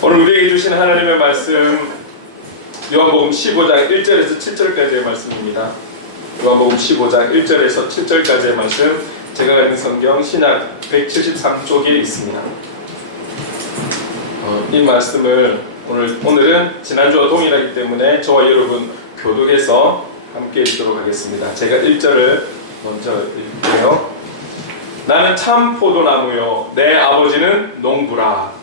오늘 우리에게 주신 하나님의 말씀 요한복음 15장 1절에서 7절까지의 말씀입니다. 요한복음 15장 1절에서 7절까지의 말씀, 제가 가진 성경 신약 173쪽에 있습니다. 이 말씀을 오늘은 지난주와 동일하기 때문에 저와 여러분 교독해서 함께 읽도록 하겠습니다. 제가 1절을 먼저 읽게요. 나는 참 포도나무요 내 아버지는 농부라.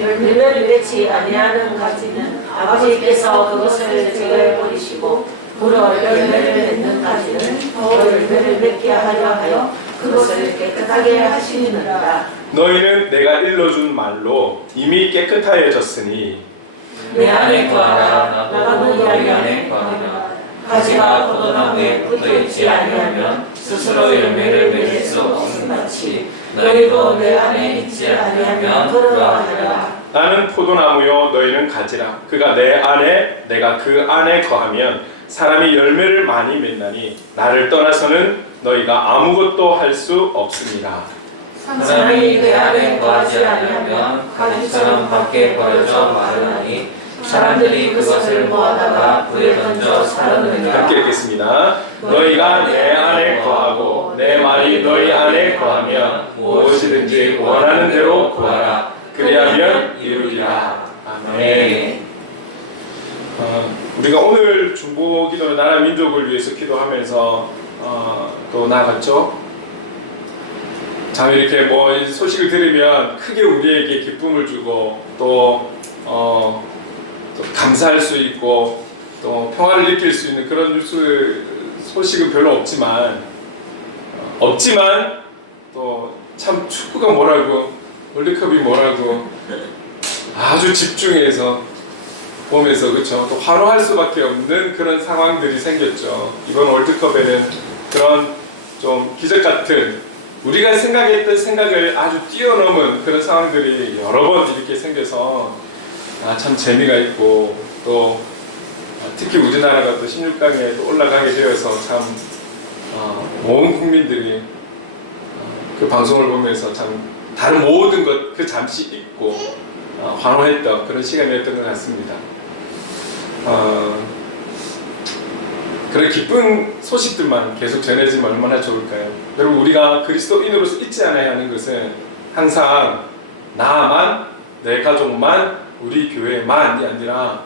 열매를 맺지 아니하는 가지는 아버지께서 그것을 제거해 버리시고 물어 열매를 맺는 가지는 더 열매를 맺게 하여 그것을 깨끗하게 하시느니라. 너희는 내가 일러준 말로 이미 깨끗하여졌으니 내 안에 거하라. 나도 너희 안에 거하라. 가지가 포도나무에 붙어있지 아니하면 스스로 열매를 맺을 수 없음 같이 너희도 내 안에 있지 아니하면 그러하리라. 나는 포도나무요 너희는 가지라. 그가 내 안에 내가 그 안에 거하면 사람이 열매를 많이 맺나니 나를 떠나서는 너희가 아무것도 할 수 없습니다. 사람이 내 안에 거하지 아니하면 가지처럼 밖에 버려져 마르나니 사람들이 그것을 모아다가 불에 던져 사르느니라. 함께 읽겠습니다. 너희가 내 안에 거하고 내 말이 너희 안에 거하면 무엇이든지 원하는 대로 구하라. 그리하면 이루리라. 아멘. 우리가 오늘 중보 기도는 나라 민족을 위해서 기도하면서 또 나아갔죠. 참 이렇게 뭐 소식을 들으면 크게 우리에게 기쁨을 주고 또 감사할 수 있고 또 평화를 느낄 수 있는 그런 뉴스 소식은 별로 없지만 또 참 축구가 뭐라고 월드컵이 뭐라고 아주 집중해서 보면서 그렇죠. 또 환호할 수밖에 없는 그런 상황들이 생겼죠. 이번 월드컵에는 그런 좀 기적 같은 우리가 생각했던 생각을 아주 뛰어넘은 그런 상황들이 여러 번 이렇게 생겨서 참 재미가 있고 또 특히 우리나라가 또 16강에 또 올라가게 되어서 참 온 국민들이 그 방송을 보면서 참 다른 모든 것 그 잠시 잊고 환호했던 그런 시간이었던 것 같습니다. 그런 기쁜 소식들만 계속 전해지면 얼마나 좋을까요? 여러분, 우리가 그리스도인으로서 잊지 않아야 하는 것은 항상 나만, 내 가족만, 우리 교회만이 아니라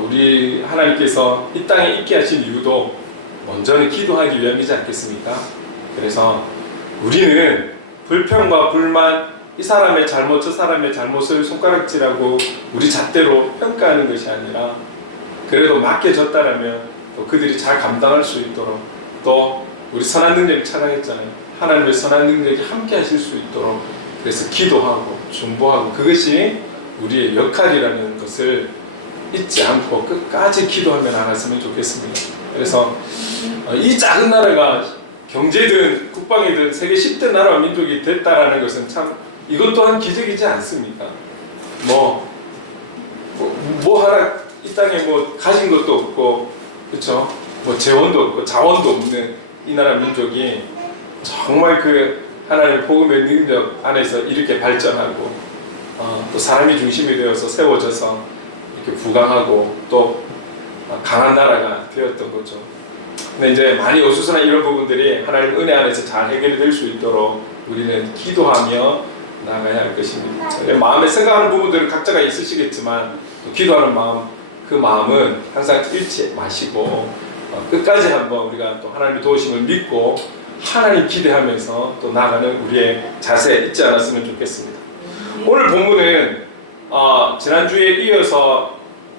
우리 하나님께서 이 땅에 있게 하신 이유도 먼저는 기도하기 위함이지 않겠습니까? 그래서 우리는 불평과 불만, 이 사람의 잘못, 저 사람의 잘못을 손가락질하고 우리 잣대로 평가하는 것이 아니라 그래도 맡겨졌다라면 또 그들이 잘 감당할 수 있도록 또 우리 선한 능력이 찬양했잖아요. 하나님의 선한 능력이 함께 하실 수 있도록 그래서 기도하고 중보하고 그것이 우리의 역할이라는 것을 잊지 않고 끝까지 기도하며 나갔으면 좋겠습니다. 그래서 이 작은 나라가 경제든 국방이든 세계 10대 나라와 민족이 됐다라는 것은 참 이것 또한 기적이지 않습니까? 뭐 하나 이 땅에 뭐 가진 것도 없고 그렇죠? 뭐 재원도 없고 자원도 없는 이 나라 민족이 정말 그 하나님의 복음의 능력 안에서 이렇게 발전하고 또 사람이 중심이 되어서 세워져서 이렇게 부강하고 또 강한 나라가 되었던 거죠. 근데 이제 많이 어수선한 이런 부분들이 하나님 은혜 안에서 잘 해결이 될 수 있도록 우리는 기도하며 나아가야 할 것입니다. 마음에 생각하는 부분들은 각자가 있으시겠지만 또 기도하는 마음, 그 마음은 항상 잃지 마시고 끝까지 한번 우리가 또 하나님의 도우심을 믿고 하나님 기대하면서 또 나아가는 우리의 자세 잊지 않았으면 좋겠습니다. 오늘 본문은 지난주에 이어서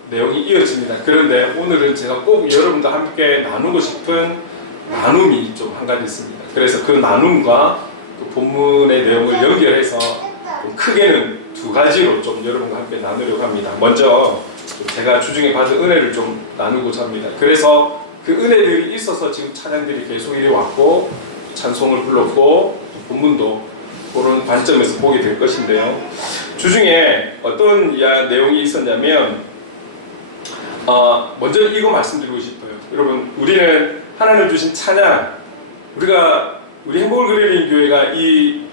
내용이 이어집니다. 그런데 오늘은 제가 꼭 여러분과 함께 나누고 싶은 나눔이 좀 한 가지 있습니다. 그래서 그 나눔과 그 본문의 내용을 연결해서 좀 크게는 두 가지로 좀 여러분과 함께 나누려고 합니다. 먼저 제가 주중에 받은 은혜를 좀 나누고자 합니다. 그래서 그 은혜들이 있어서 지금 찬양들이 계속 이리 왔고 찬송을 불렀고 본문도 그런 관점에서 보게 될 것인데요. 주중에 어떤 내용이 있었냐면 먼저 이거 말씀드리고 싶어요. 여러분, 우리는 하나님 주신 찬양, 우리 행복을 그리는 교회가 이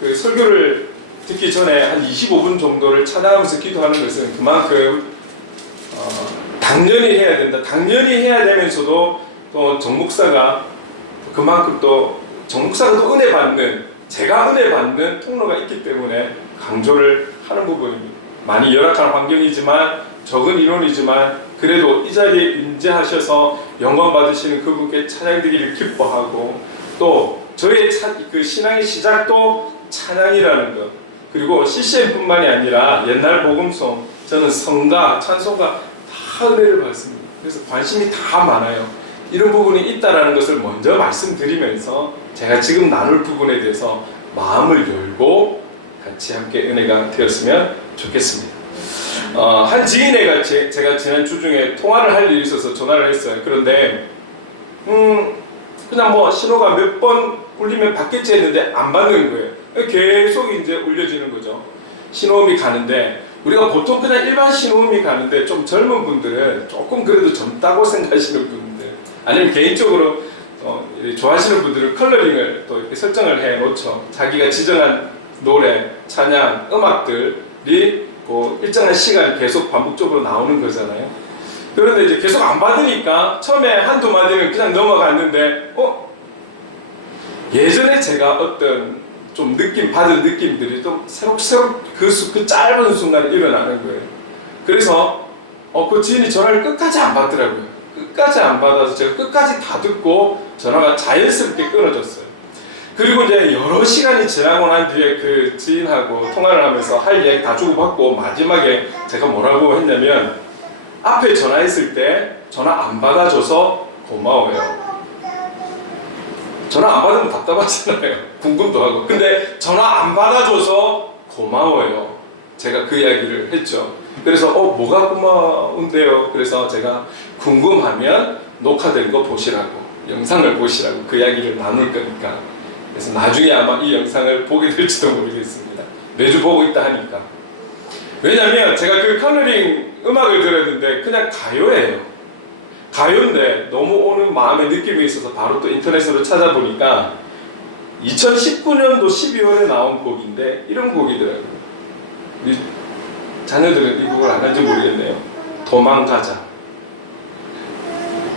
그 설교를 듣기 전에 한 25분 정도를 찬양하면서 기도하는 것은 그만큼 당연히 해야 된다. 당연히 해야 되면서도 또 정목사가 그만큼 또 정목사가 또 은혜 받는, 제가 은혜 받는 통로가 있기 때문에 강조를 하는 부분입니다. 많이 열악한 환경이지만 적은 인원이지만 그래도 이 자리에 임재하셔서 영광 받으시는 그분께 찬양드리기를 기뻐하고, 또 저의 그 신앙의 시작도 찬양이라는 것, 그리고 CCM뿐만이 아니라 옛날 복음송, 저는 성가, 찬송가 다 은혜를 받습니다. 그래서 관심이 다 많아요. 이런 부분이 있다는 것을 먼저 말씀드리면서 제가 지금 나눌 부분에 대해서 마음을 열고 같이 함께 은혜가 되었으면 좋겠습니다. 한 지인애가 제가 지난 주 중에 통화를 할 일이 있어서 전화를 했어요. 그런데 그냥 뭐 신호가 몇 번 울리면 받겠지 했는데 안 받는 거예요. 계속 이제 울려지는 거죠. 신호음이 가는데, 우리가 보통 그냥 일반 신호음이 가는데 좀 젊은 분들은 조금 그래도 젊다고 생각하시는 분들, 아니면 개인적으로 좋아하시는 분들은 컬러링을 또 이렇게 설정을 해 놓죠. 자기가 지정한 노래, 찬양, 음악들이 일정한 시간 계속 반복적으로 나오는 거잖아요. 그런데 이제 계속 안 받으니까 처음에 한두 마디는 그냥 넘어갔는데 예전에 제가 어떤 좀 받은 느낌들이 좀 새록새록 그 짧은 순간에 일어나는 거예요. 그래서 그 지인이 전화를 끝까지 안 받더라고요. 끝까지 안 받아서 제가 끝까지 다 듣고 전화가 자연스럽게 끊어졌어요. 그리고 이제 여러 시간이 지나고 난 뒤에 그 지인하고 통화를 하면서 할 이야기 다 주고받고 마지막에 제가 뭐라고 했냐면, 앞에 전화했을 때 전화 안 받아줘서 고마워요. 전화 안 받으면 답답하잖아요. 궁금도 하고. 근데 전화 안 받아줘서 고마워요. 제가 그 이야기를 했죠. 그래서 뭐가 고마운데요? 그래서 제가 궁금하면 녹화된 거 보시라고, 영상을 보시라고 그 이야기를 나눌 거니까. 그래서 나중에 아마 이 영상을 보게 될지도 모르겠습니다. 매주 보고 있다 하니까. 왜냐면 제가 그 컬러링 음악을 들었는데 그냥 가요예요. 가요인데 너무 오는 마음의 느낌이 있어서 바로 또 인터넷으로 찾아보니까 2019년도 12월에 나온 곡인데 이런 곡이더라고요. 우리 자녀들은 이 곡을 안 한지 모르겠네요. 도망가자.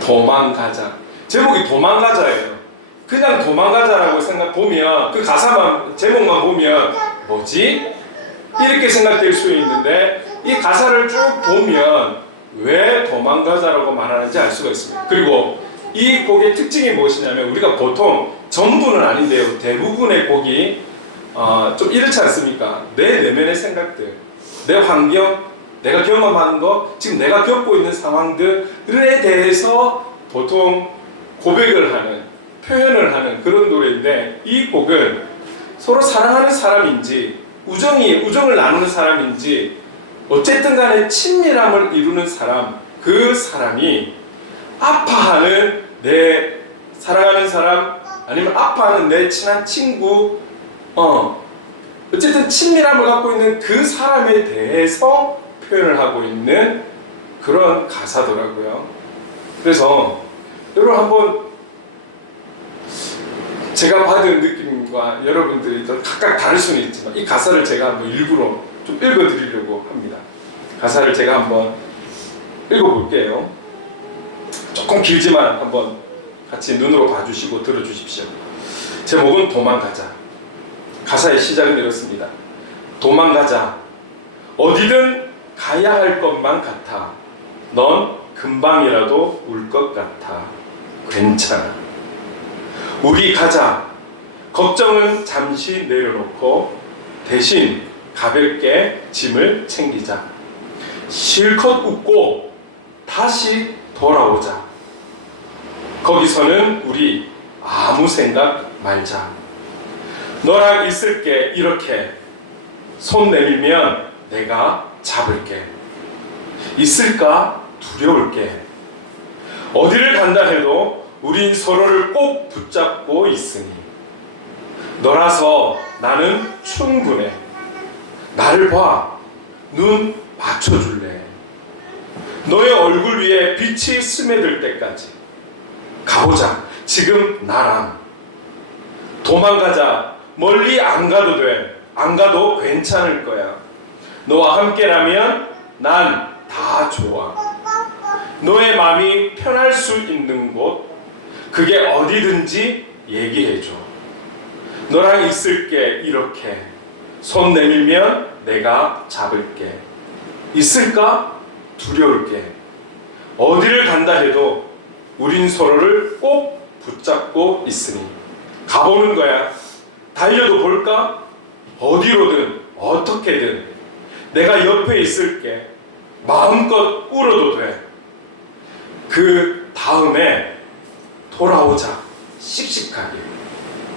도망가자. 제목이 도망가자예요. 그냥 도망가자라고 보면, 그 가사만, 제목만 보면 뭐지? 이렇게 생각될 수 있는데 이 가사를 쭉 보면 왜 도망가자라고 말하는지 알 수가 있습니다. 그리고 이 곡의 특징이 무엇이냐면, 우리가 보통 전부는 아닌데요, 대부분의 곡이 좀 이렇지 않습니까? 내 내면의 생각들, 내 환경, 내가 경험하는 것, 지금 내가 겪고 있는 상황들에 대해서 보통 고백을 하는, 표현을 하는 그런 노래인데, 이 곡은 서로 사랑하는 사람인지 우정을 나누는 사람인지 어쨌든 간에 친밀함을 이루는 사람, 그 사람이 아파하는 내 사랑하는 사람, 아니면 아파하는 내 친한 친구, 어쨌든 친밀함을 갖고 있는 그 사람에 대해서 표현을 하고 있는 그런 가사더라고요. 그래서 여러분 한번 제가 받은 느낌과 여러분들이 각각 다를 수는 있지만 이 가사를 제가 한번 일부러 좀 읽어드리려고 합니다. 가사를 제가 한번 읽어볼게요. 조금 길지만 한번 같이 눈으로 봐주시고 들어주십시오. 제목은 도망가자. 가사의 시작은 이렇습니다. 도망가자. 어디든 가야 할 것만 같아. 넌 금방이라도 울 것 같아. 괜찮아. 우리 가자. 걱정은 잠시 내려놓고 대신 가볍게 짐을 챙기자. 실컷 웃고 다시 돌아오자. 거기서는 우리 아무 생각 말자. 너랑 있을게. 이렇게 손 내밀면 내가 잡을게. 있을까 두려울게. 어디를 간다 해도 우린 서로를 꼭 붙잡고 있으니 너라서 나는 충분해. 나를 봐. 눈 맞춰줄래. 너의 얼굴 위에 빛이 스며들 때까지 가보자. 지금 나랑 도망가자. 멀리 안 가도 돼. 안 가도 괜찮을 거야. 너와 함께라면 난 다 좋아. 너의 마음이 편할 수 있는 곳, 그게 어디든지 얘기해줘. 너랑 있을게. 이렇게 손 내밀면 내가 잡을게. 있을까? 두려울게. 어디를 간다 해도 우린 서로를 꼭 붙잡고 있으니 가보는 거야. 달려도 볼까? 어디로든 어떻게든 내가 옆에 있을게. 마음껏 울어도 돼. 그 다음에 돌아오자. 씩씩하게.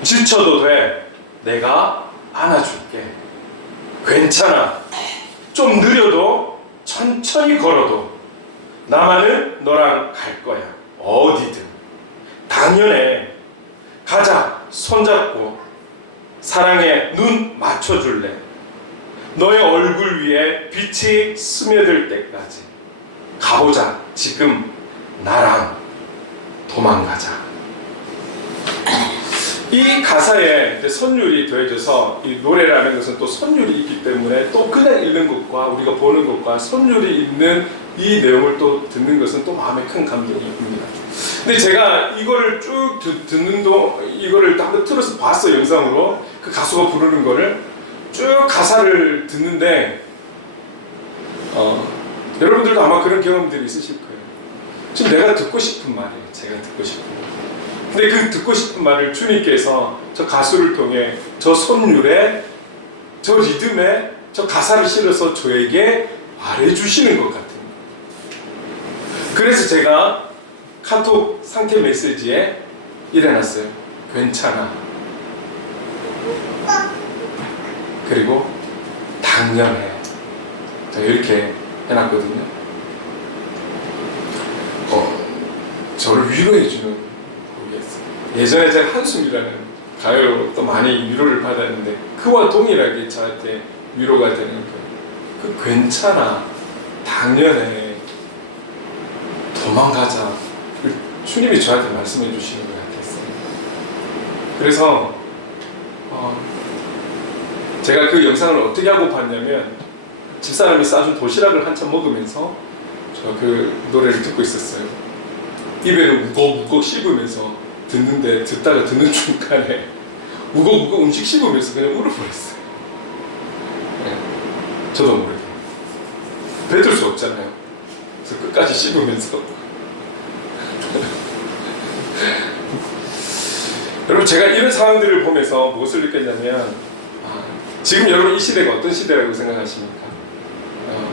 지쳐도 돼. 내가 안아줄게. 괜찮아. 좀 느려도 천천히 걸어도 나만은 너랑 갈 거야. 어디든. 당연해. 가자. 손잡고 사랑에 눈 맞춰줄래. 너의 얼굴 위에 빛이 스며들 때까지. 가보자. 지금 나랑 도망가자. 이 가사에 선율이 더해져서 이 노래라는 것은 또 선율이 있기 때문에 또 그냥 읽는 것과 우리가 보는 것과 선율이 있는 이 내용을 또 듣는 것은 또 마음에 큰 감동이 옵니다. 근데 제가 이거를 쭉 듣는 이거를 한번 틀어서 봤어요. 영상으로 그 가수가 부르는 거를 쭉 가사를 듣는데 여러분들도 아마 그런 경험들이 있으실 거예요. 지금 내가 듣고 싶은 말이에요. 제가 듣고 싶은 말. 근데 그 듣고 싶은 말을 주님께서 저 가수를 통해 저 선율에 저 리듬에 저 가사를 실어서 저에게 말해주시는 것 같아요. 그래서 제가 카톡 상태 메시지에 이래놨어요. 괜찮아. 그리고 당연해. 제가 이렇게 해놨거든요. 저를 위로해주는 곡이었어요. 예전에 제가 한숨이라는 가요로 또 많이 위로를 받았는데 그와 동일하게 저한테 위로가 되는 거예요. 그 괜찮아. 당연해. 도망가자. 주님이 저한테 말씀해 주시는 것 같았어요. 그래서 제가 그 영상을 어떻게 하고 봤냐면 집사람이 싸준 도시락을 한참 먹으면서 저 그 노래를 듣고 있었어요. 입에를 우걱우걱 씹으면서 듣는데 듣다가 듣는 중간에 우걱우걱 음식 씹으면서 그냥 울어버렸어요. 네. 저도 모르게 뱉을 수 없잖아요. 그래서 끝까지 씹으면서 여러분, 제가 이런 상황들을 보면서 무엇을 느꼈냐면 지금 여러분 이 시대가 어떤 시대라고 생각하십니까?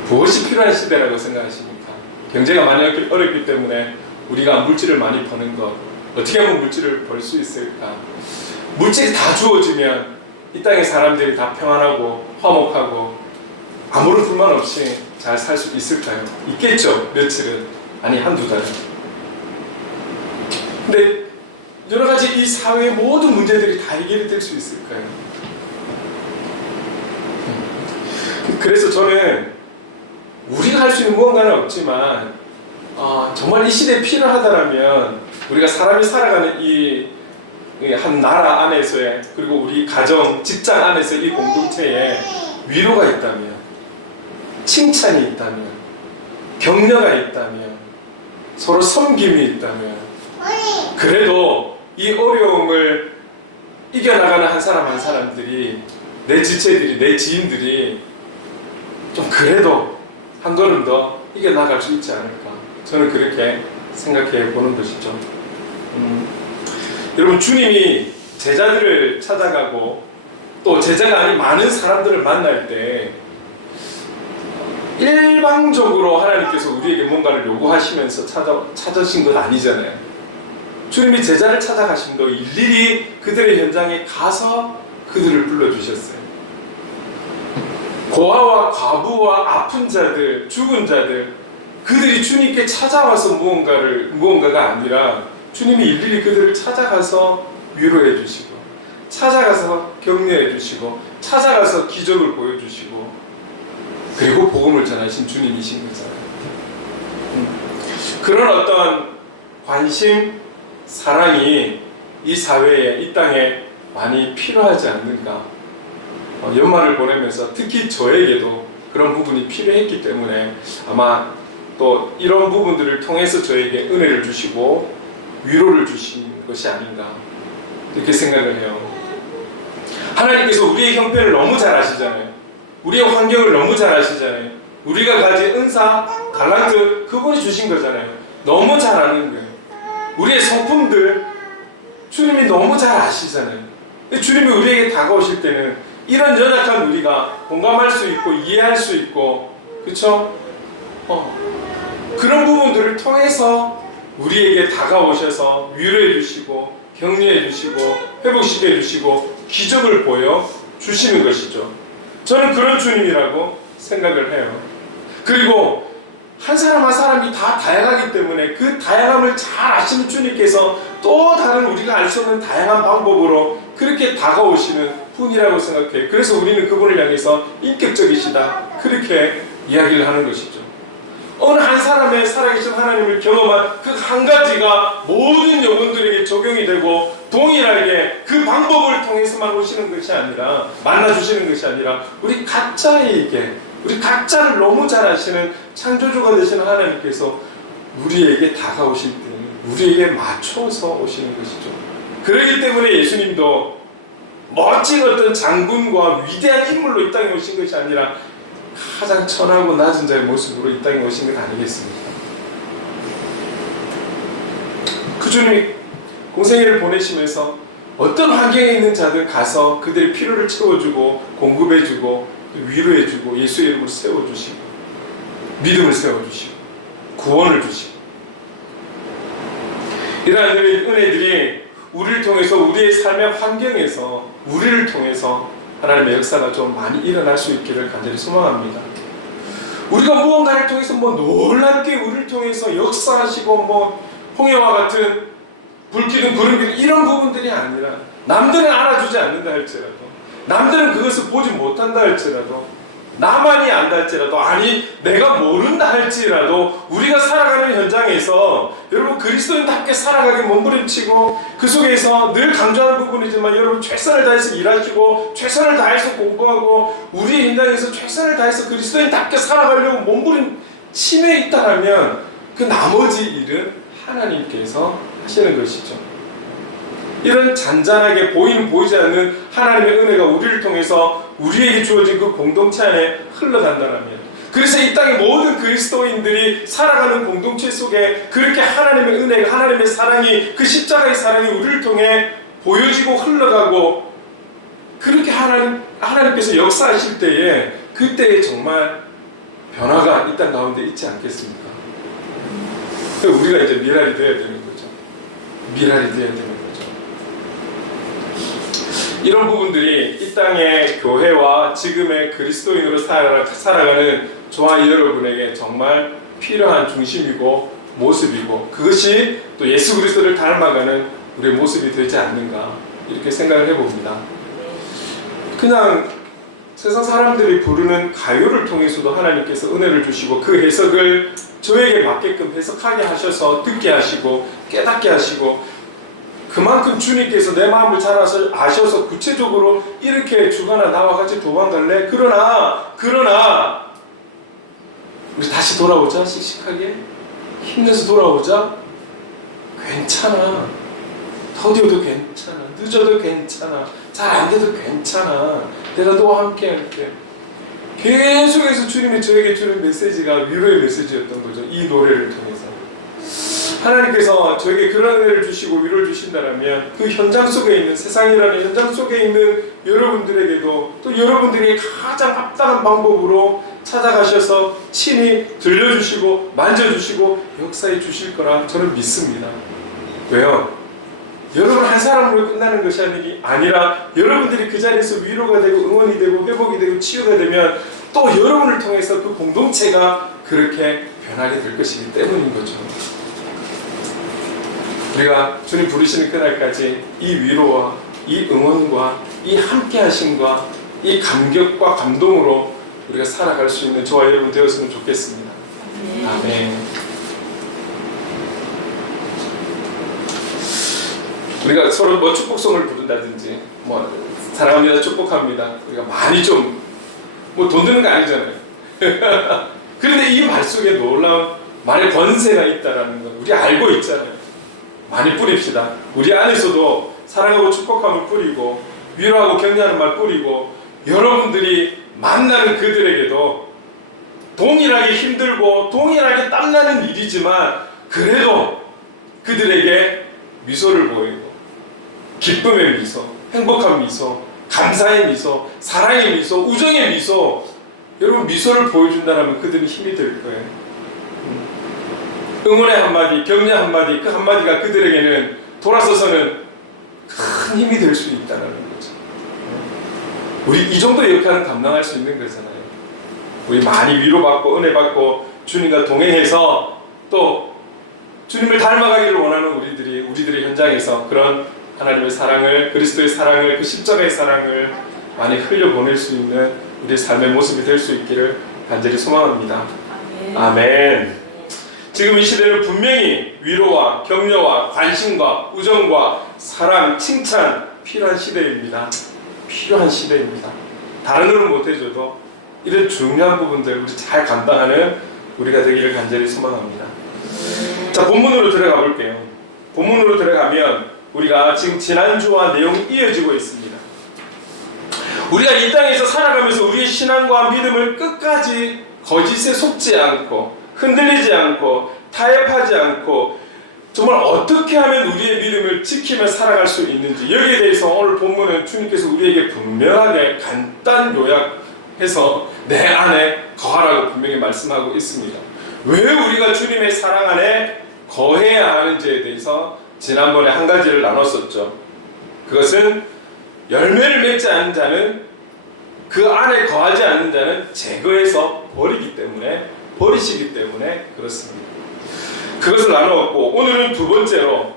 무엇이 필요한 시대라고 생각하십니까? 경제가 많이 어렵기 때문에 우리가 물질을 많이 버는 것, 어떻게 하면 물질을 벌 수 있을까? 물질이 다 주어지면 이 땅의 사람들이 다 평안하고 화목하고 아무런 불만 없이 잘 살 수 있을까요? 있겠죠. 며칠은, 아니 한두 달은. 근데 여러 가지 이 사회의 모든 문제들이 다 해결이 될 수 있을까요? 그래서 저는 우리가 할 수 있는 무언가는 없지만 정말 이 시대에 필요하다라면 우리가 사람이 살아가는 이 한 나라 안에서의, 그리고 우리 가정, 직장 안에서 이 공동체에 위로가 있다면, 칭찬이 있다면, 격려가 있다면, 서로 섬김이 있다면, 그래도 이 어려움을 이겨나가는 한 사람 한 사람들이, 내 지체들이, 내 지인들이 좀 그래도 한 걸음 더 이겨나갈 수 있지 않을까, 저는 그렇게 생각해 보는 것이죠. 여러분, 주님이 제자들을 찾아가고 또 제자가 아닌 많은 사람들을 만날 때 일방적으로 하나님께서 우리에게 뭔가를 요구하시면서 찾으신 건 아니잖아요. 주님이 제자를 찾아가신 거 일일이 그들의 현장에 가서 그들을 불러주셨어요. 고아와 과부와 아픈 자들, 죽은 자들, 그들이 주님께 찾아와서 무언가가 아니라 주님이 일일이 그들을 찾아가서 위로해 주시고, 찾아가서 격려해 주시고, 찾아가서 기적을 보여주시고, 그리고 복음을 전하신 주님이신 거잖아요. 그런 어떤 관심, 사랑이 이 사회에, 이 땅에 많이 필요하지 않는가. 연말을 보내면서 특히 저에게도 그런 부분이 필요했기 때문에 아마 또 이런 부분들을 통해서 저에게 은혜를 주시고 위로를 주신 것이 아닌가 이렇게 생각을 해요. 하나님께서 우리의 형편을 너무 잘 아시잖아요. 우리의 환경을 너무 잘 아시잖아요. 우리가 가진 은사, 달란트 그분이 주신 거잖아요. 너무 잘 아는 거예요. 우리의 성품들 주님이 너무 잘 아시잖아요. 주님이 우리에게 다가오실 때는 이런 연약한 우리가 공감할 수 있고 이해할 수 있고 그렇죠? 그런 부분들을 통해서 우리에게 다가오셔서 위로해 주시고 격려해 주시고 회복시켜 주시고 기적을 보여 주시는 것이죠. 저는 그런 주님이라고 생각을 해요. 그리고 한 사람 한 사람이 다 다양하기 때문에 그 다양함을 잘 아시는 주님께서 또 다른 우리가 알 수 없는 다양한 방법으로 그렇게 다가오시는 분이라고 생각해요. 그래서 우리는 그분을 향해서 인격적이시다 그렇게 이야기를 하는 것이죠. 어느 한 사람의 살아계신 하나님을 경험한 그 한 가지가 모든 영혼들에게 적용이 되고 동일하게 그 방법을 통해서만 오시는 것이 아니라 만나주시는 것이 아니라 우리 각자에게 우리 각자를 너무 잘 아시는 창조주가 되시는 하나님께서 우리에게 다가오실 때 우리에게 맞춰서 오시는 것이죠. 그렇기 때문에 예수님도 멋진 어떤 장군과 위대한 인물로 이 땅에 오신 것이 아니라 가장 천하고 낮은 자의 모습으로 이 땅에 오신 것 아니겠습니까? 그 주님이 공생애를 보내시면서 어떤 환경에 있는 자들 가서 그들의 필요를 채워주고 공급해주고 위로해주고 예수의 이름을 세워주시고 믿음을 세워주시고 구원을 주시고 이러한 은혜들이 우리를 통해서 우리의 삶의 환경에서 우리를 통해서 하나님의 역사가 좀 많이 일어날 수 있기를 간절히 소망합니다. 우리가 무언가를 통해서 놀랍게 우리를 통해서 역사하시고 홍해와 같은 불길은 구름길은 이런 부분들이 아니라 남들은 알아주지 않는다 할지라도 남들은 그것을 보지 못한다 할지라도 나만이 안다 할지라도 아니 내가 모른다 할지라도 우리가 살아가는 현장에서 여러분 그리스도인답게 살아가기 몸부림치고 그 속에서 늘 강조하는 부분이지만 여러분 최선을 다해서 일하시고 최선을 다해서 공부하고 우리의 현장에서 최선을 다해서 그리스도인답게 살아가려고 몸부림침에 있다면 그 나머지 일은 하나님께서 하시는 것이죠. 이런 잔잔하게 보이는 보이지 않는 하나님의 은혜가 우리를 통해서 우리에게 주어진 그 공동체 안에 흘러간다면 그래서 이 땅의 모든 그리스도인들이 살아가는 공동체 속에 그렇게 하나님의 은혜가 하나님의 사랑이 그 십자가의 사랑이 우리를 통해 보여지고 흘러가고 그렇게 하나님께서 역사하실 때에 그때에 정말 변화가 이 땅 가운데 있지 않겠습니까? 우리가 이제 미랄이 되어야 되는 거죠. 미랄이 되어야 되는 거죠. 이런 부분들이 이 땅의 교회와 지금의 그리스도인으로 살아가는 저와 여러분에게 정말 필요한 중심이고 모습이고 그것이 또 예수 그리스도를 닮아가는 우리의 모습이 되지 않는가 이렇게 생각을 해봅니다. 그냥 세상 사람들이 부르는 가요를 통해서도 하나님께서 은혜를 주시고 그 해석을 저에게 맞게끔 해석하게 하셔서 듣게 하시고 깨닫게 하시고 그만큼 주님께서 내 마음을 잘 아셔서 구체적으로 이렇게 주간아 나와 같이 도망갈래? 그러나 우리 다시 돌아오자 씩씩하게 힘내서 돌아오자 괜찮아 더디어도 괜찮아 늦어도 괜찮아 잘 안 돼도 괜찮아 내가 너와 함께 할게 계속해서 주님이 저에게 주는 메시지가 위로의 메시지였던 거죠. 이 노래를 통해서 하나님께서 저에게 그런 은혜를 주시고 위로를 주신다면 그 현장 속에 있는 세상이라는 현장 속에 있는 여러분들에게도 또 여러분들이 가장 합당한 방법으로 찾아가셔서 친히 들려주시고 만져주시고 역사해 주실 거라 저는 믿습니다. 왜요? 여러분 한 사람으로 끝나는 것이 아니라 여러분들이 그 자리에서 위로가 되고 응원이 되고 회복이 되고 치유가 되면 또 여러분을 통해서 그 공동체가 그렇게 변하게 될 것이기 때문인 거죠. 우리가 주님 부르시는 그날까지 이 위로와 이 응원과 이 함께하심과 이 감격과 감동으로 우리가 살아갈 수 있는 저와 여러분 되었으면 좋겠습니다. 아멘. 우리가 서로 축복성을 부른다든지 사랑합니다. 축복합니다. 우리가 많이 좀 뭐 돈 드는 거 아니잖아요. 그런데 이 말 속에 놀라운 말의 권세가 있다라는 거 우리 알고 있잖아요. 많이 뿌립시다. 우리 안에서도 사랑하고 축복함을 뿌리고 위로하고 격려하는 말 뿌리고 여러분들이 만나는 그들에게도 동일하게 힘들고 동일하게 땀나는 일이지만 그래도 그들에게 미소를 보이고 기쁨의 미소, 행복한 미소, 감사의 미소, 사랑의 미소, 우정의 미소 여러분 미소를 보여준다면 그들은 힘이 될 거예요. 응원의 한마디, 격려 한마디 그 한마디가 그들에게는 돌아서서는 큰 힘이 될 수 있다는 거죠. 우리 이 정도의 역할은 감당할 수 있는 거잖아요. 우리 많이 위로받고 은혜받고 주님과 동행해서 또 주님을 닮아가기를 원하는 우리들의 현장에서 그런 하나님의 사랑을 그리스도의 사랑을 그 십자가의 사랑을 많이 흘려보낼 수 있는 우리의 삶의 모습이 될 수 있기를 간절히 소망합니다. 아멘. 지금 이 시대는 분명히 위로와 격려와 관심과 우정과 사랑, 칭찬 필요한 시대입니다. 필요한 시대입니다. 다른 거는 못해줘도 이런 중요한 부분들 우리 잘 감당하는 우리가 되기를 간절히 소망합니다. 자, 본문으로 들어가 볼게요. 본문으로 들어가면 우리가 지금 지난주와 내용이 이어지고 있습니다. 우리가 이 땅에서 살아가면서 우리의 신앙과 믿음을 끝까지 거짓에 속지 않고 흔들리지 않고 타협하지 않고 정말 어떻게 하면 우리의 믿음을 지키며 살아갈 수 있는지 여기에 대해서 오늘 본문은 주님께서 우리에게 분명하게 간단 요약해서 내 안에 거하라고 분명히 말씀하고 있습니다. 왜 우리가 주님의 사랑 안에 거해야 하는지에 대해서 지난번에 한 가지를 나눴었죠. 그것은 열매를 맺지 않는 자는 그 안에 거하지 않는 자는 제거해서 버리시기 때문에 그렇습니다. 그것을 나누었고 오늘은 두 번째로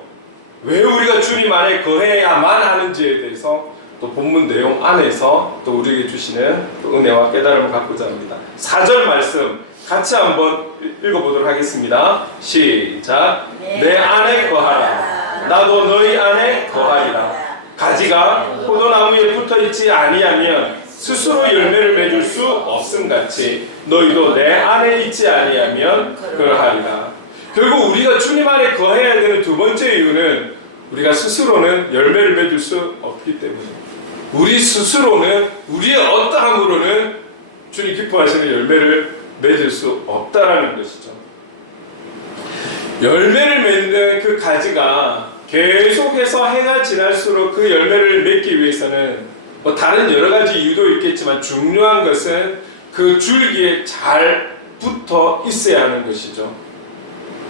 왜 우리가 주님 안에 거해야만 하는지에 대해서 또 본문 내용 안에서 또 우리에게 주시는 또 은혜와 깨달음을 갖고자 합니다. 4절 말씀 같이 한번 읽어보도록 하겠습니다. 시작. 내 안에 거하라. 나도 너희 안에 거하리라. 가지가 포도나무에 붙어있지 아니하면 스스로 열매를 맺을 수 없음같이 너희도 내 안에 있지 아니하면 그러하리라. 결국 우리가 주님 안에 거해야 되는 두 번째 이유는 우리가 스스로는 열매를 맺을 수 없기 때문에 우리 스스로는 우리의 어떠함으로는 주님 기뻐하시는 열매를 맺을 수 없다라는 것이죠. 열매를 맺는 그 가지가 계속해서 해가 지날수록 그 열매를 맺기 위해서는 뭐 다른 여러 가지 이유도 있겠지만 중요한 것은 그 줄기에 잘 붙어 있어야 하는 것이죠.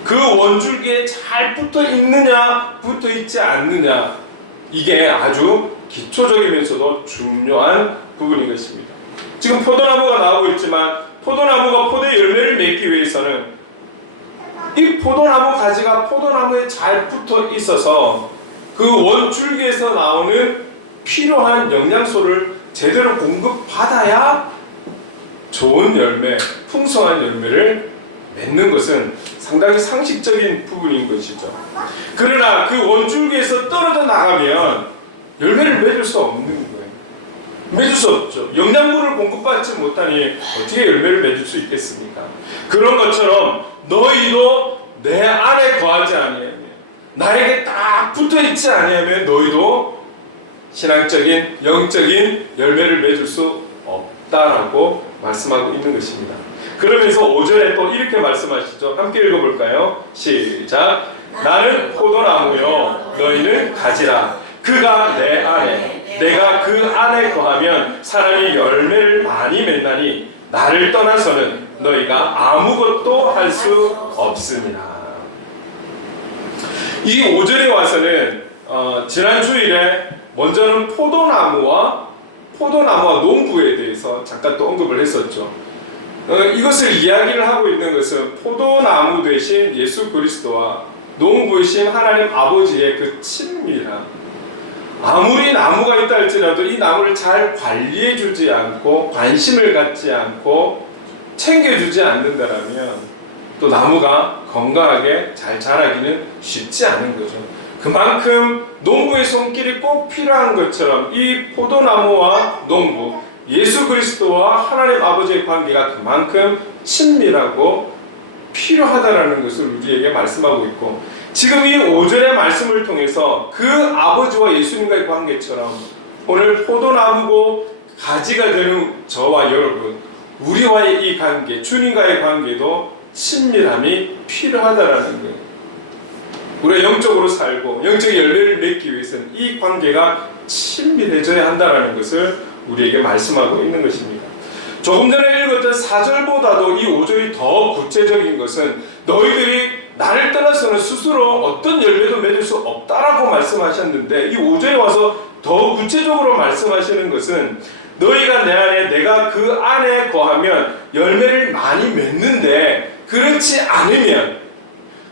그 원줄기에 잘 붙어 있느냐 붙어 있지 않느냐 이게 아주 기초적이면서도 중요한 부분인 것입니다. 지금 포도나무가 나오고 있지만 포도나무가 포도의 열매를 맺기 위해서는 이 포도나무 가지가 포도나무에 잘 붙어 있어서 그 원줄기에서 나오는 필요한 영양소를 제대로 공급받아야 좋은 열매, 풍성한 열매를 맺는 것은 상당히 상식적인 부분인 것이죠. 그러나 그 원줄기에서 떨어져 나가면 열매를 맺을 수 없는 거예요. 맺을 수 없죠. 영양분을 공급받지 못하니 어떻게 열매를 맺을 수 있겠습니까? 그런 것처럼 너희도 내 안에 거하지 아니하면 나에게 딱 붙어있지 아니하면 너희도 신앙적인 영적인 열매를 맺을 수 없다라고 말씀하고 있는 것입니다. 그러면서 5절에 또 이렇게 말씀하시죠. 함께 읽어볼까요? 시작. 나는 포도나무요 너희는 가지라. 그가 내 안에 내가 그 안에 거하면 사람이 열매를 많이 맺나니 나를 떠나서는 너희가 아무것도 할 수 없습니다. 이 5절에 와서는 지난 주일에 먼저는 포도나무와 농부에 대해서 잠깐 또 언급을 했었죠. 이것을 이야기를 하고 있는 것은 포도나무 되신 예수 그리스도와 농부이신 하나님 아버지의 그 친밀함. 아무리 나무가 있다 할지라도 이 나무를 잘 관리해주지 않고 관심을 갖지 않고 챙겨주지 않는다라면 또 나무가 건강하게 잘 자라기는 쉽지 않은 거죠. 그만큼 농부의 손길이 꼭 필요한 것처럼 이 포도나무와 농부, 예수 그리스도와 하나님 아버지의 관계가 그만큼 친밀하고 필요하다라는 것을 우리에게 말씀하고 있고, 지금 이 5절의 말씀을 통해서 그 아버지와 예수님과의 관계처럼 오늘 포도나무고 가지가 되는 저와 여러분, 우리와의 이 관계, 주님과의 관계도 친밀함이 필요하다라는 거예요. 우리가 영적으로 살고 영적인 열매를 맺기 위해서는 이 관계가 친밀해져야 한다는 것을 우리에게 말씀하고 있는 것입니다. 조금 전에 읽었던 4절보다도 이 5절이 더 구체적인 것은 너희들이 나를 떠나서는 스스로 어떤 열매도 맺을 수 없다라고 말씀하셨는데, 이 5절에 와서 더 구체적으로 말씀하시는 것은 너희가 내 안에, 내가 그 안에 거하면 열매를 많이 맺는데, 그렇지 않으면,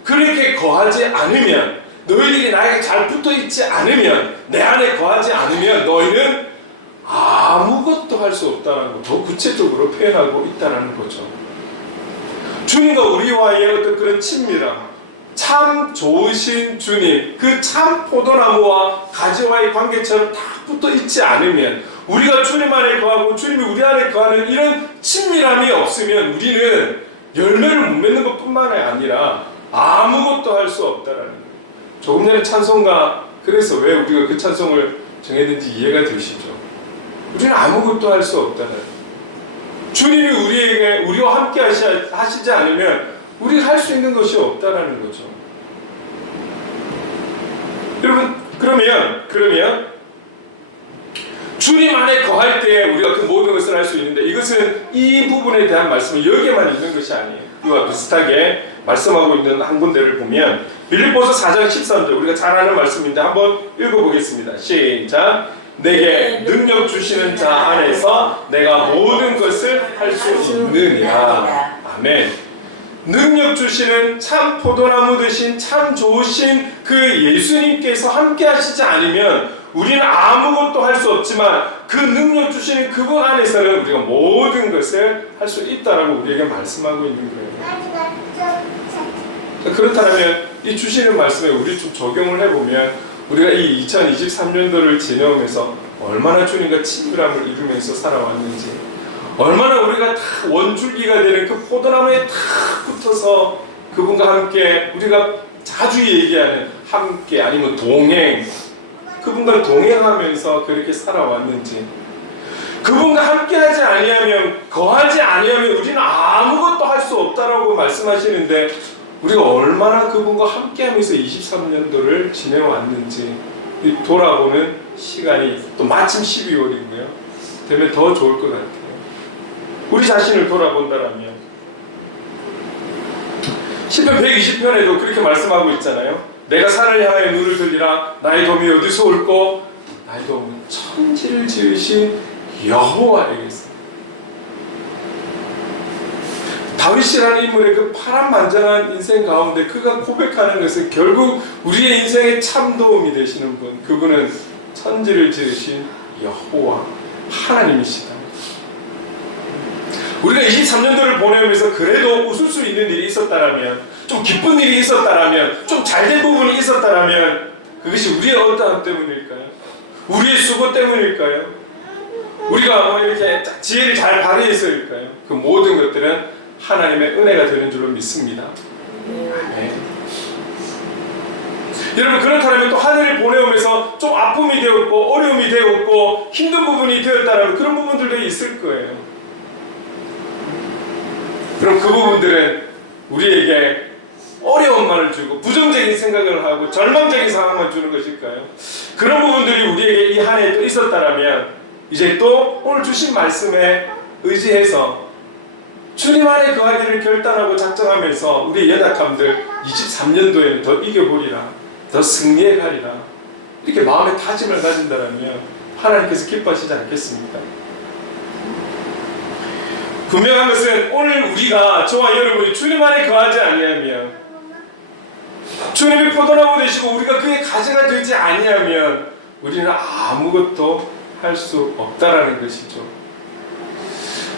그렇게 거하지 않으면, 너희들이 나에게 잘 붙어있지 않으면, 내 안에 거하지 않으면 너희는 아무것도 할 수 없다는 거, 더 구체적으로 표현하고 있다는 거죠. 주님과 우리와의 어떤 그런 친밀함, 참 좋으신 주님, 그 참 포도나무와 가지와의 관계처럼 다 붙어 있지 않으면, 우리가 주님 안에 거하고 주님이 우리 안에 거하는 이런 친밀함이 없으면 우리는 열매를 못 맺는 것뿐만 아니라 아무것도 할 수 없다라는 거예요. 조금 전에 찬송가, 그래서 왜 우리가 그 찬송을 정했는지 이해가 되시죠? 우리는 아무것도 할 수 없다는 거예요. 주님이 우리와 함께 하시지 않으면 우리가 할 수 있는 것이 없다라는 거죠. 여러분, 그러면 주님 안에 거할 때 우리가 그 모든 것을 할 수 있는데, 이것은 이 부분에 대한 말씀이 여기에만 있는 것이 아니에요. 이와 비슷하게 말씀하고 있는 한 군데를 보면 빌립보서 4장 13절, 우리가 잘 아는 말씀인데 한번 읽어보겠습니다. 시작. 내게 능력 주시는 자 안에서 내가 모든 것을 할 수 있느냐. 아멘. 능력 주시는 참 포도나무 되신 참 좋으신 그 예수님께서 함께 하시지 않으면 우리는 아무것도 할 수 없지만, 그 능력 주시는 그분 안에서는 우리가 모든 것을 할 수 있다라고 우리에게 말씀하고 있는 거예요. 그렇다면 이 주시는 말씀에 우리 좀 적용을 해보면, 우리가 이 2023년도를 지내오면서 얼마나 주님과 친밀함을 이루면서 살아왔는지, 얼마나 우리가 다 원줄기가 되는 그 포도나무에 다 붙어서 그분과 함께, 우리가 자주 얘기하는 함께 아니면 동행, 그분과 동행하면서 그렇게 살아왔는지, 그분과 함께하지 아니하면, 거하지 아니하면 우리는 아무것도 할 수 없다라고 말씀하시는데, 우리가 얼마나 그분과 함께하면서 23년도를 지내왔는지 돌아보는 시간이, 또 마침 12월이고요. 되면 더 좋을 것 같아요. 우리 자신을 돌아본다라면, 시편 120편에도 그렇게 말씀하고 있잖아요. 내가 산을 향하여 눈을 들리라. 나의 도움이 어디서 올꼬? 나의 도움은 천지를 지으신 여호와에게서. 다윗이라는 인물의 그 파란만장한 인생 가운데 그가 고백하는 것은 결국 우리의 인생에 참 도움이 되시는 분, 그분은 천지를 지으신 여호와 하나님이시다. 우리가 23년도를 보내면서 그래도 웃을 수 있는 일이 있었다라면, 좀 기쁜 일이 있었다라면, 좀 잘된 부분이 있었다라면, 그것이 우리의 어떠함 때문일까요? 우리의 수고 때문일까요? 우리가 뭐 이렇게 지혜를 잘 발휘해서일까요? 그 모든 것들은 하나님의 은혜가 되는 줄로 믿습니다. 네. 여러분, 그렇다면 또 하늘을 보내오면서 좀 아픔이 되었고 어려움이 되었고 힘든 부분이 되었다면 그런 부분들도 있을 거예요. 그럼 그 부분들은 우리에게 어려움만을 주고 부정적인 생각을 하고 절망적인 상황만 주는 것일까요? 그런 부분들이 우리에게 이 한 해 또 있었다면, 이제 또 오늘 주신 말씀에 의지해서 주님 안에 거하기를 결단하고 작정하면서 우리의 연약함들 23년도에는 더 이겨보리라, 더 승리해 가리라, 이렇게 마음의 다짐을 가진다면 하나님께서 기뻐하시지 않겠습니까? 분명한 것은 오늘 우리가, 저와 여러분이 주님 안에 거하지 아니하면, 주님이 포도나무 되시고 우리가 그의 가지가 되지 아니하면 우리는 아무것도 할 수 없다라는 것이죠.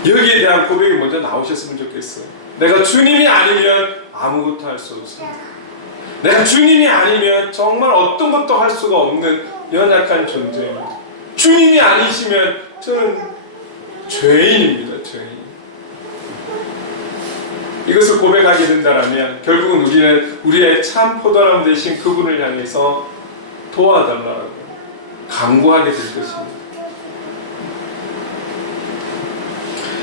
여기에 대한 고백이 먼저 나오셨으면 좋겠어요. 내가 주님이 아니면 아무것도 할 수 없습니다. 내가 주님이 아니면 정말 어떤 것도 할 수가 없는 연약한 존재입니다. 주님이 아니시면 저는 죄인입니다. 죄인. 이것을 고백하게 된다면 결국은 우리는 우리의 참 포도나무 되신 그분을 향해서 도와달라고 간구하게 될 것입니다.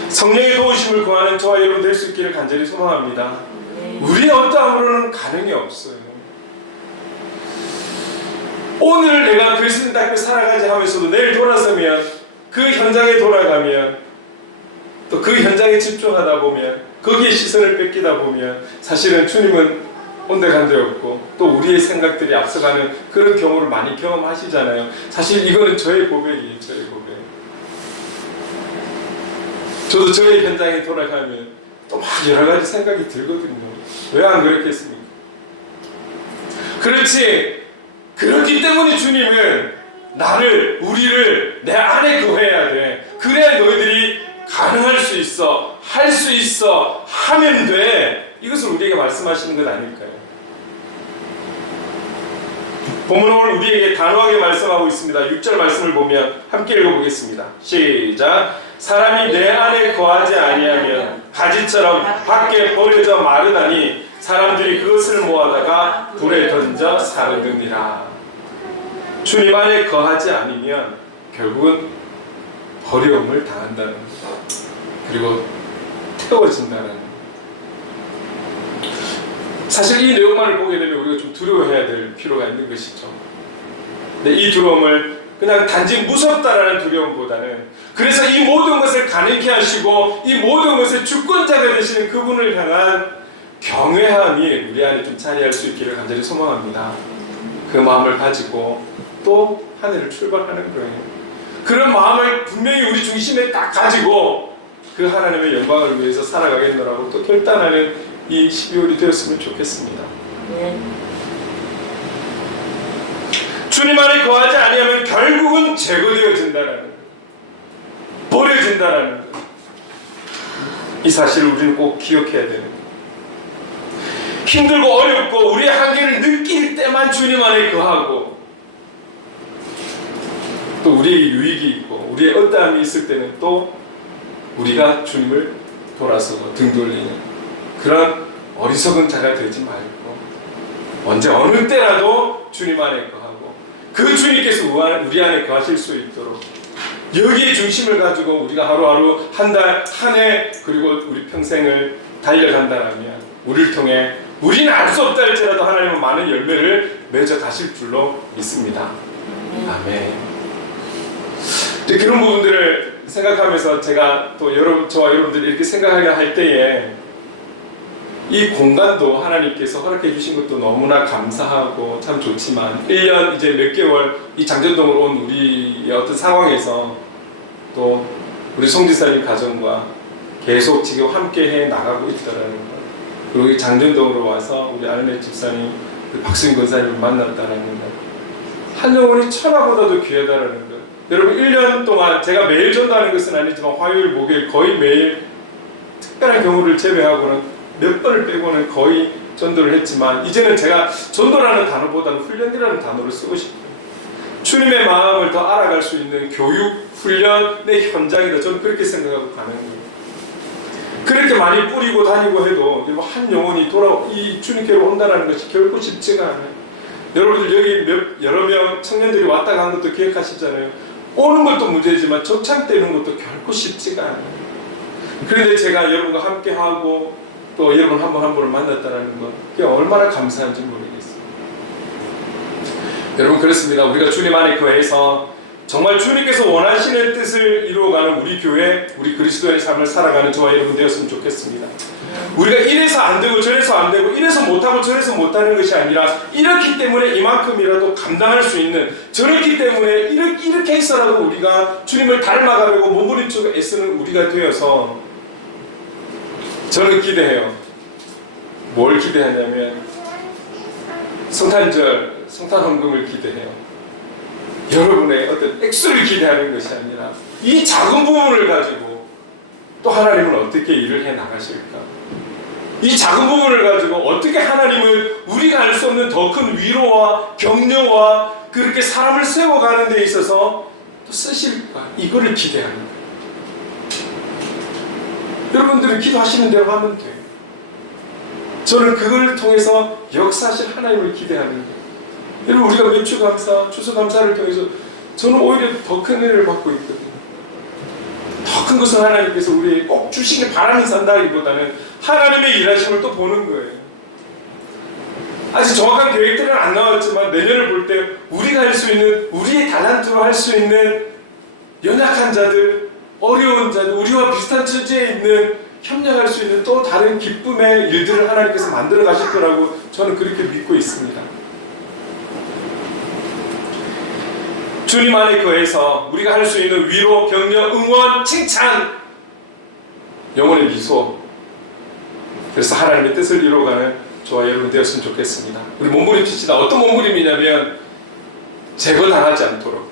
성령의 도우심을 구하는 저와 여러분 될 수 있기를 간절히 소망합니다. 우리의 어떠함으로는 가능이 없어요. 오늘 내가 그리스도인답게 살아가지 하면서도 내일 돌아서면 그 현장에 돌아가면 또 그 현장에 집중하다 보면 거기에 시선을 뺏기다 보면 사실은 주님은 온데간데 없고 또 우리의 생각들이 앞서가는 그런 경우를 많이 경험하시잖아요. 사실 이거는 저의 고백이에요. 저의 고백. 저도 저의 현장에 돌아가면 또 막 여러 가지 생각이 들거든요. 왜 안 그렇겠습니까? 그렇지. 그렇기 때문에 주님은 나를, 우리를 내 안에 거해야 돼. 그래야 너희들이 가능할 수 있어, 할 수 있어, 하면 돼. 이것을 우리에게 말씀하시는 것 아닐까요? 본문은 오늘 우리에게 단호하게 말씀하고 있습니다. 6절 말씀을 보면 함께 읽어보겠습니다. 시작. 사람이 내 안에 거하지 아니하면 가지처럼 밖에 버려져 마르다니 사람들이 그것을 모아다가 불에 던져 사르느니라. 주님 안에 거하지 않으면 결국은 버려움을 당한다는 것, 그리고 태워진다는 것. 사실 이 내용만을 보게 되면 우리가 좀 두려워해야 될 필요가 있는 것이죠. 근데 이 두려움을 그냥 단지 무섭다라는 두려움보다는 그래서 이 모든 것을 가능케 하시고 이 모든 것의 주권자가 되시는 그분을 향한 경외함이 우리 안에 좀 자리할 수 있기를 간절히 소망합니다. 그 마음을 가지고 또 한 해를 출발하는 거예요. 그런 마음을 분명히 우리 중심에 딱 가지고 그 하나님의 영광을 위해서 살아가겠노라고 또 결단하는 이 12월이 되었으면 좋겠습니다. 주님 안에 거하지 아니하면 결국은 제거되어진다라는 것, 버려진다라는 것. 이 사실을 우리는 꼭 기억해야 되는 것. 힘들고 어렵고 우리의 한계를 느낄 때만 주님 안에 거하고 또 우리에게 유익이 있고 우리의 어떠함이 있을 때는 또 우리가 주님을 돌아서고 등 돌리는 그런 어리석은 자가 되지 말고 언제 어느 때라도 주님 안에 거하고 그 주님께서 우리 안에 거하실 수 있도록 여기에 중심을 가지고 우리가 하루하루 한 달, 한 해 그리고 우리 평생을 달려간다면 우리를 통해 우리는 알 수 없다 할지라도 하나님은 많은 열매를 맺어 가실 줄로 믿습니다. 아멘. 그런 부분들을 생각하면서 제가 또 저와 여러분들이 이렇게 생각하게 할 때에 이 공간도 하나님께서 허락해 주신 것도 너무나 감사하고 참 좋지만 1년 이제 몇 개월 이 장전동으로 온 우리의 어떤 상황에서 또 우리 송지사님 가정과 계속 지금 함께 해 나가고 있다라는 것, 그리고 이 장전동으로 와서 우리 아르네 집사님 박수인 권사님을 만났다라는 것, 한 영혼이 천하보다도 귀하다라는 것. 여러분 1년 동안 제가 매일 전도하는 것은 아니지만 화요일, 목요일 거의 매일 특별한 경우를 제외하고는 몇 번을 빼고는 거의 전도를 했지만 이제는 제가 전도라는 단어보다는 훈련이라는 단어를 쓰고 싶어요. 주님의 마음을 더 알아갈 수 있는 교육, 훈련의 현장이다. 저는 그렇게 생각하고 가는 거예요. 그렇게 많이 뿌리고 다니고 해도 한 영혼이 이 주님께로 온다는 것이 결코 쉽지가 않아요. 여러분들 여기 여러 명 청년들이 왔다 간 것도 기억하시잖아요. 오는 것도 문제지만 정착되는 것도 결코 쉽지가 않아요. 그런데 제가 여러분과 함께하고 또 여러분 한 분 한 분을 만났다는 것, 그게 얼마나 감사한지 모르겠어요. 여러분 그렇습니다. 우리가 주님 안에 거해서 정말 주님께서 원하시는 뜻을 이루어가는 우리 교회, 우리 그리스도의 삶을 살아가는 저와 여러분 되었으면 좋겠습니다. 우리가 이래서 안 되고 저래서 안 되고 이래서 못하고 저래서 못하는 것이 아니라 이렇기 때문에 이만큼이라도 감당할 수 있는, 저렇기 때문에 이렇게 해서라도 우리가 주님을 닮아가려고 몸부림치고 애쓰는 우리가 되어서 저는 기대해요. 뭘 기대하냐면 성탄절, 성탄헌금을 기대해요. 여러분의 어떤 액수를 기대하는 것이 아니라 이 작은 부분을 가지고 또 하나님은 어떻게 일을 해 나가실까? 이 작은 부분을 가지고 어떻게 하나님은 우리가 알 수 없는 더 큰 위로와 격려와 그렇게 사람을 세워가는 데 있어서 또 쓰실까? 이거를 기대하는 거예요. 여러분들은 기도하시는 대로 하면 돼요. 저는 그걸 통해서 역사하실 하나님을 기대하는 거예요. 여러분, 우리가 매추감사, 추수감사를 통해서 저는 오히려 더 큰 은혜를 받고 있거든요. 더 큰 것은 하나님께서 우리에게 꼭 주시길 바라는 산다기보다는 하나님의 일하심을 또 보는 거예요. 아직 정확한 계획들은 안 나왔지만 내년을 볼 때 우리가 할 수 있는, 우리의 달란트로 할 수 있는 연약한 자들, 어려운 자들, 우리와 비슷한 처지에 있는 협력할 수 있는 또 다른 기쁨의 일들을 하나님께서 만들어 가실 거라고 저는 그렇게 믿고 있습니다. 주님 안에 거해서 우리가 할 수 있는 위로, 격려, 응원, 칭찬, 영혼의 미소, 그래서 하나님의 뜻을 이루어가는 저와 여러분 되었으면 좋겠습니다. 우리 몸부림칩시다. 어떤 몸부림이냐면 제거당하지 않도록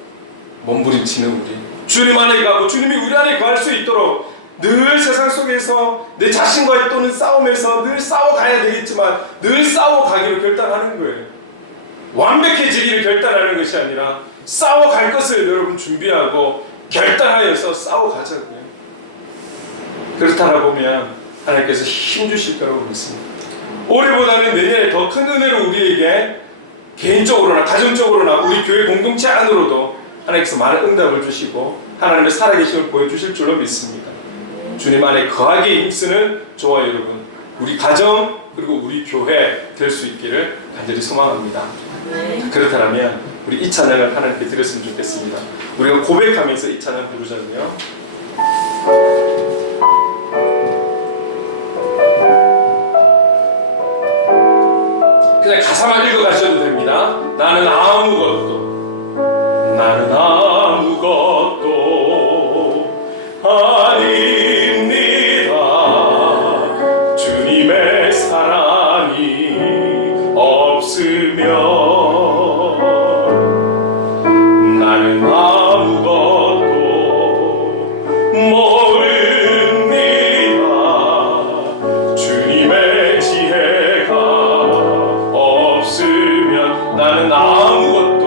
몸부림치는 우리, 주님 안에 가고 주님이 우리 안에 거할 수 있도록 늘 세상 속에서 내 자신과의 또는 싸움에서 늘 싸워가야 되겠지만 늘 싸워가기로 결단하는 거예요. 완벽해지기를 결단하는 것이 아니라 싸워갈 것을 여러분 준비하고 결단하여서 싸워가자고요. 그렇다라 보면 하나님께서 힘 주실 거라고 믿습니다. 올해보다는 내년에 더 큰 은혜로 우리에게 개인적으로나 가정적으로나 우리 교회 공동체 안으로도 하나님께서 많은 응답을 주시고 하나님의 살아계심을 보여주실 줄로 믿습니다. 주님 안에 거하게 힘쓰는 저와 여러분, 우리 가정 그리고 우리 교회 될 수 있기를 간절히 소망합니다. 그렇다면 우리 이 찬양을 하나님께 드렸으면 좋겠습니다. 우리가 고백하면서 이 찬양 부르자고요. 그냥 가사만 읽어가셔도 됩니다. 나는 아무것도 아닙니다. 주님의 사랑이 없으면 나는 아무것도 모릅니다. 주님의 지혜가 없으면 나는 아무것도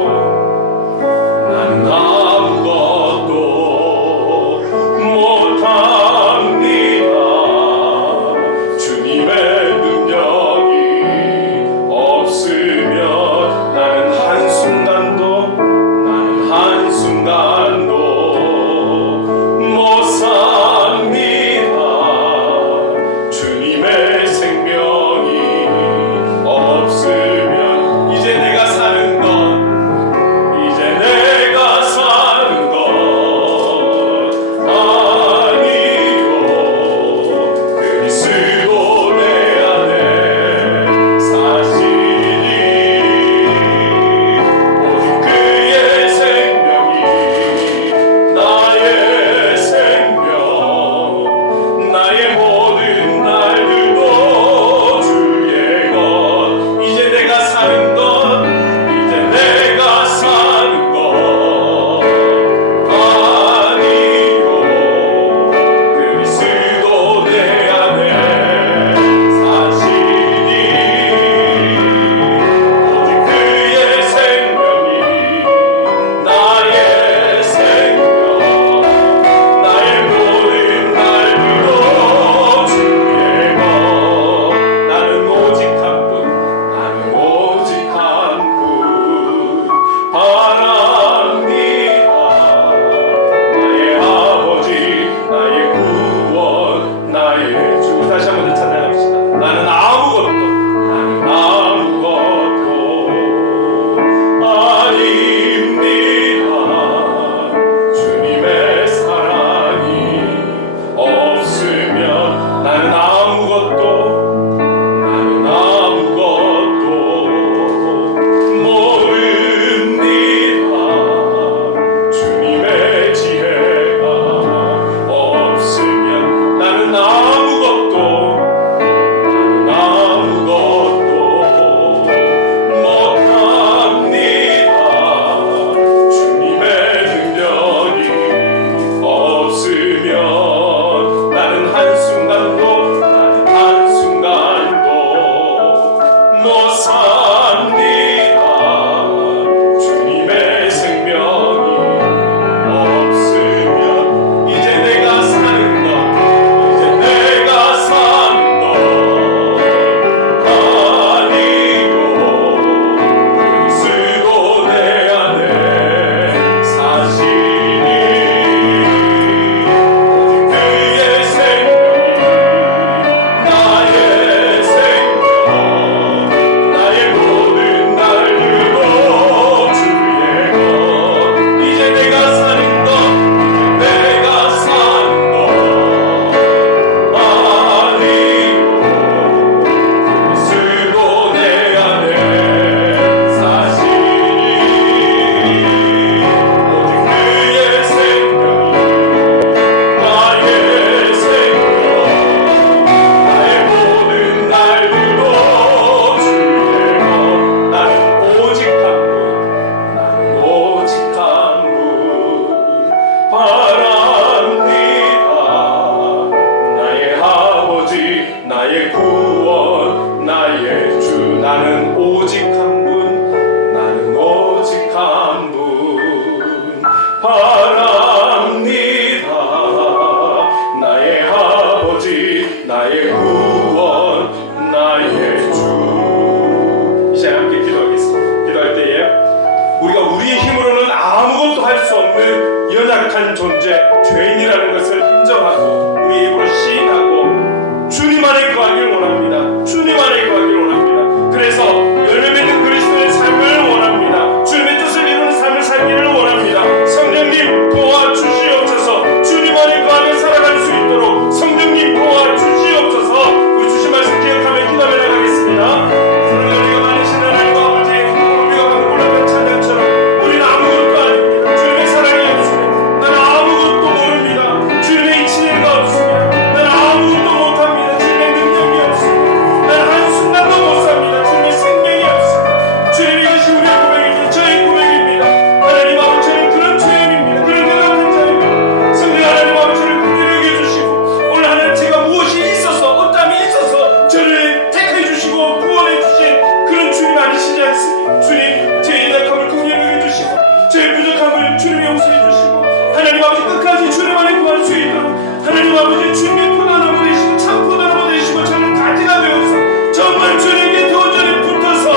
주님이 용서해 주시고 하나님 아버지 끝까지 주님 안에 구할 수 있도록 하나님 아버지 주님의 포도나무 되시고 참 포도나무 되시고 저는 가지가 되어서 정말 주님께 더 온전히 붙어서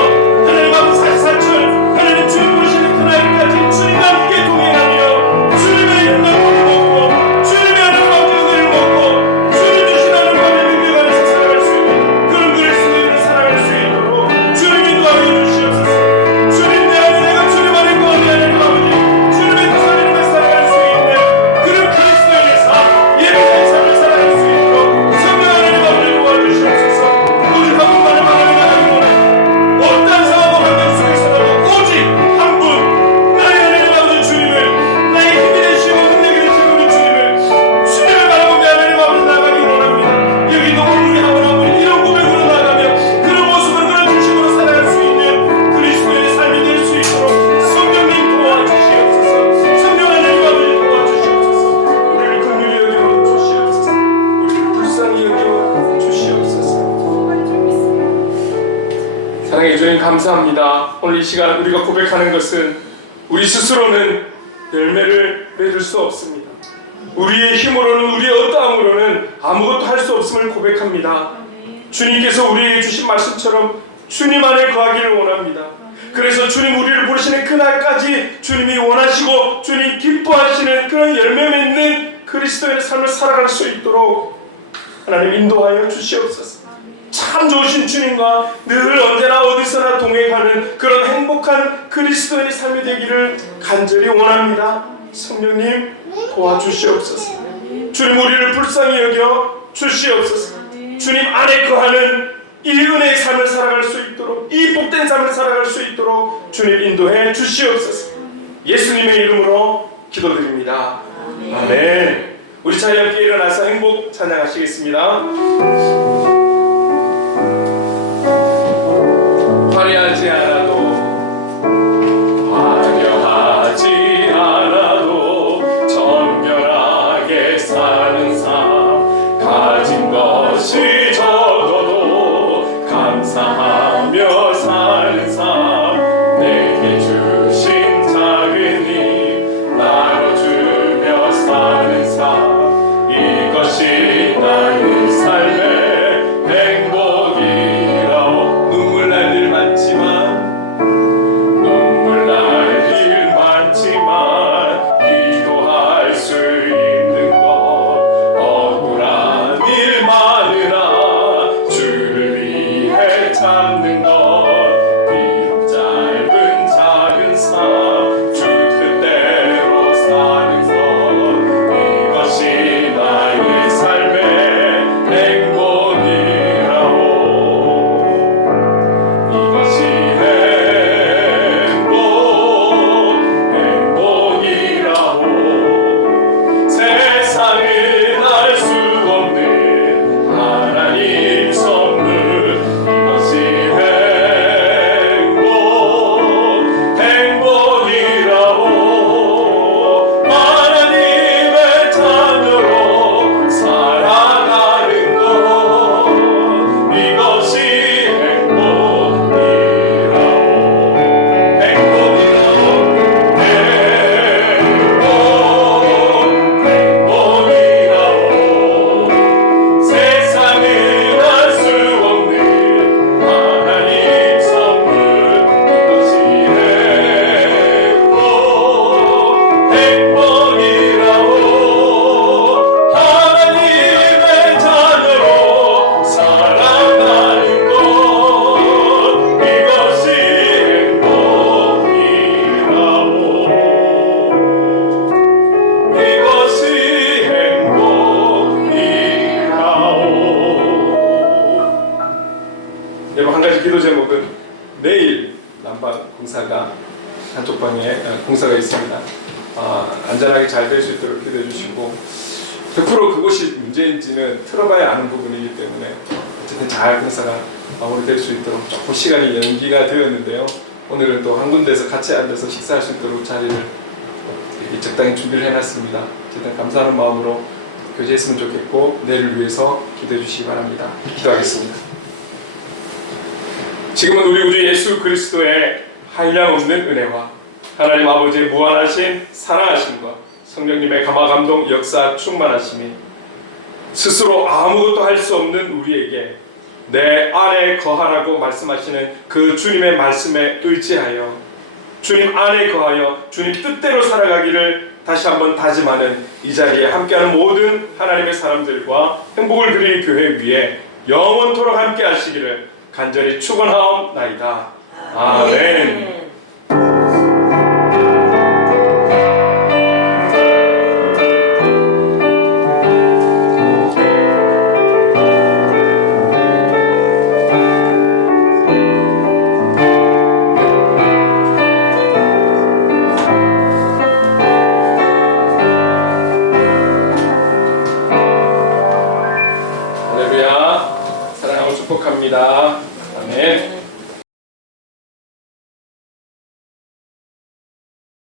하나님 아버지 사사철 하나님 주님 오시는 그날까지 주님과 함께 동행하며 주님의 영광을 먹고 주님의 하나님 아버지 은혜를 먹고 주님 주신 하나님 아버지 능력 안에서 살아갈 수 있는 그런 그리스도인으로 살아갈 수 있도록 주님 인도하여 주시옵소서. 주님 내 안에 내가 주님 안에 거하니 하나님 아버지 주님의 그 삶을 살아갈 수 있는 그런 그리스도인의 삶 예배자의 삶을 살아갈 수 있도록 성령 하나님 아버지 도와주시옵소서. 오직 한 분만을 바라며 나가기로 어떤 상황과 환경 속에서라도 오직 한 분 나의 하나님 아버지 주님을 나의 힘이 되시고 능력이 되시고 우리 주님을 바라보며 하나님 아버지 나가기 원합니다. 여기 있는 오늘 우리 한 분 한 분이 이런 고백으로 나가며 그런 모습을 그런 중심으로 살아갈 수 있는 그리스도의 삶이 될 수 있도록 성령님 도와주시옵소서. 성령 하나님 아버지 도와주시옵소서. 우리를 긍휼히 여겨 주시옵소서. 우리를 불쌍히 여겨 주시옵소서. 사랑의 주님 감사합니다. 오늘 이 시간 우리가 고백하는 것은 우리 스스로는 열매를 맺을 수 없습니다. 우리의 힘으로는 우리의 어떠함으로는 아무것도 할 수 없음을 고백합니다. 주님께서 우리에게 주신 말씀처럼 주님 안에 거하기를 원합니다. 그래서 주님 우리를 부르시는 그날까지 주님이 원하시고 주님 기뻐하시는 그런 열매 맺는 그리스도인의 삶을 살아갈 수 있도록 하나님 인도하여 주시옵소서. 참 좋으신 주님과 늘 언제나 어디서나 동행하는 그런 행복한 그리스도인의 삶이 되기를 간절히 원합니다. 성령님 도와주시옵소서. 주님 우리를 불쌍히 여겨 주시옵소서. 주님 안에 거하는 이 은혜의 삶을 살아갈 수 있도록 이 복된 삶을 살아갈 수 있도록 주님 인도해 주시옵소서. 예수님의 이름으로 기도드립니다. 아멘. 우리 자리 함께 일어나서 행복 찬양하시겠습니다. 화려하지 않아도 정결하게 사는 삶 가진 것이 적어도 감사하며 사는 삶 내게 주신 작은 힘 나눠주며 사는 삶 이것이 나의 삶의 행복이라오. 눈물 날 일 많지만 기도할 수 있는 것 억울한 일 많으나 주를 위해 참는 것 비록 짧은 작은 삶 주 뜻대로 사는 것 이것이 나의 삶의 행복이라오. 이것이 세상은 알 수 없는 하나님 선물 이것이 행복이라오. 하나님의 자녀로 살아가는 것 이것이 행복이라오. 세상은 알 수 없는 하나님 선물 이것이 행복이라오. 하나님의 자녀로 살아가는 것 이것이 행복이라오. 이것이 행복이라오. 여러분 한 가지 기도 제목은 내일 난방 공사가 한쪽 방에 공사가 있습니다. 안전하게 잘 될 수 있도록 기도해 주시고 100% 그것이 문제인지는 틀어봐야 아는 부분이기 때문에 어쨌든 잘 공사가 마무리될 수 있도록 조금 시간이 연기가 되었는데요. 오늘은 또 한 군데에서 같이 앉아서 식사할 수 있도록 자리를 이렇게 적당히 준비를 해놨습니다. 어쨌든 감사하는 마음으로 교제했으면 좋겠고 내일을 위해서 기도해 주시기 바랍니다. 기도하겠습니다. 지금은 우리 구주 예수 그리스도의 한량없는 은혜와 하나님 아버지의 무한하신 사랑하심과 성령님의 감화 감동 역사 충만하심이 스스로 아무것도 할 수 없는 우리에게 내 안에 거하라고 말씀하시는 그 주님의 말씀에 의지하여 주님 안에 거하여 주님 뜻대로 살아가기를 다시 한번 다짐하는 이 자리에 함께하는 모든 하나님의 사람들과 행복을 그리는 교회 위에 영원토록 함께 하시기를 간절히 축원하옵나이다. 아멘. 할렐루야. 사랑하고 축복합니다. 아멘.